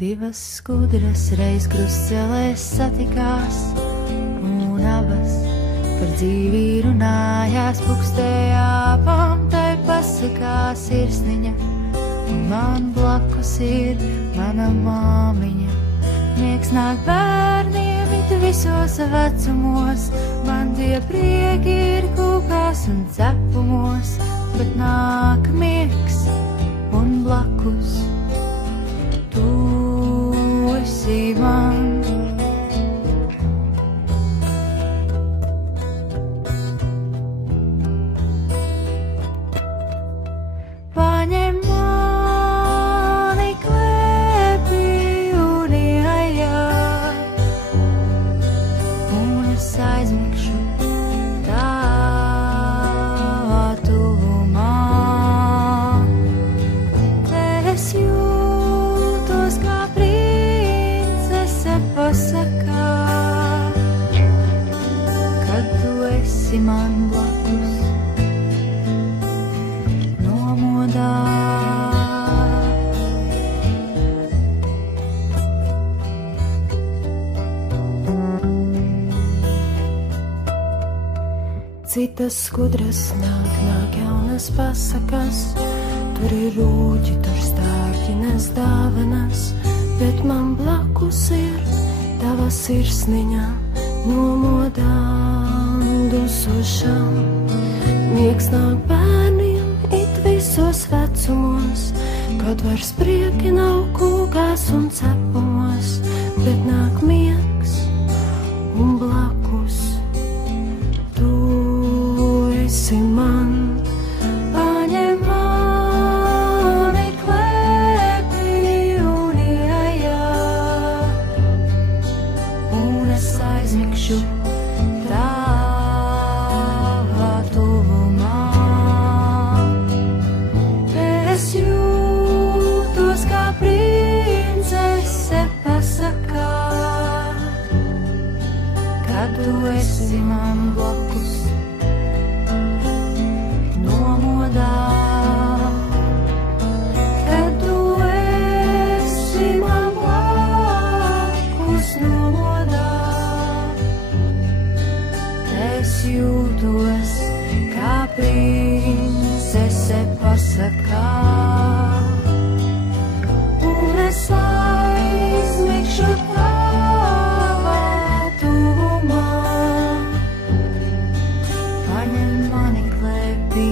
Divas skudras reiz krustcelēs satikās, un abas par dzīvi runājās, pukstējā pamtai pasakās sirsniņa, un man blakus ir mana māmiņa. Miegs nāk bērniem it visos vecumos, man tie prieki ir kūkās un cepumos, bet nāk miegs un blakus tu esi man. Paņem mani klēpī un iejā, un es aizmigšu tavā tuvumā. Es jūtos kā princese pasakā, kad tu esi man blakus nomodā. Citas skudras nāk jaunas pasakas, tur ir rūķi, tur stārķi nes dāvanas, bet man blakus ir tava sirsniņa nomodā dusošam. Miegs nāk bērniem it visos vecumos, kad vairs prieki nav kūkās un cepumos, bet nāk miegs un blakus tu esi man. Paņem mani klēpī un iejā, un es aizmigšu tavā tuvumā. Es jūtos kā princese pasakā, kad tu esi man blakus nomodā. Kad tu esi man blakus nomodā, es jūtos kā princese pasakā, un es aizmigšu tavā tuvumā. Paņem mani klēpī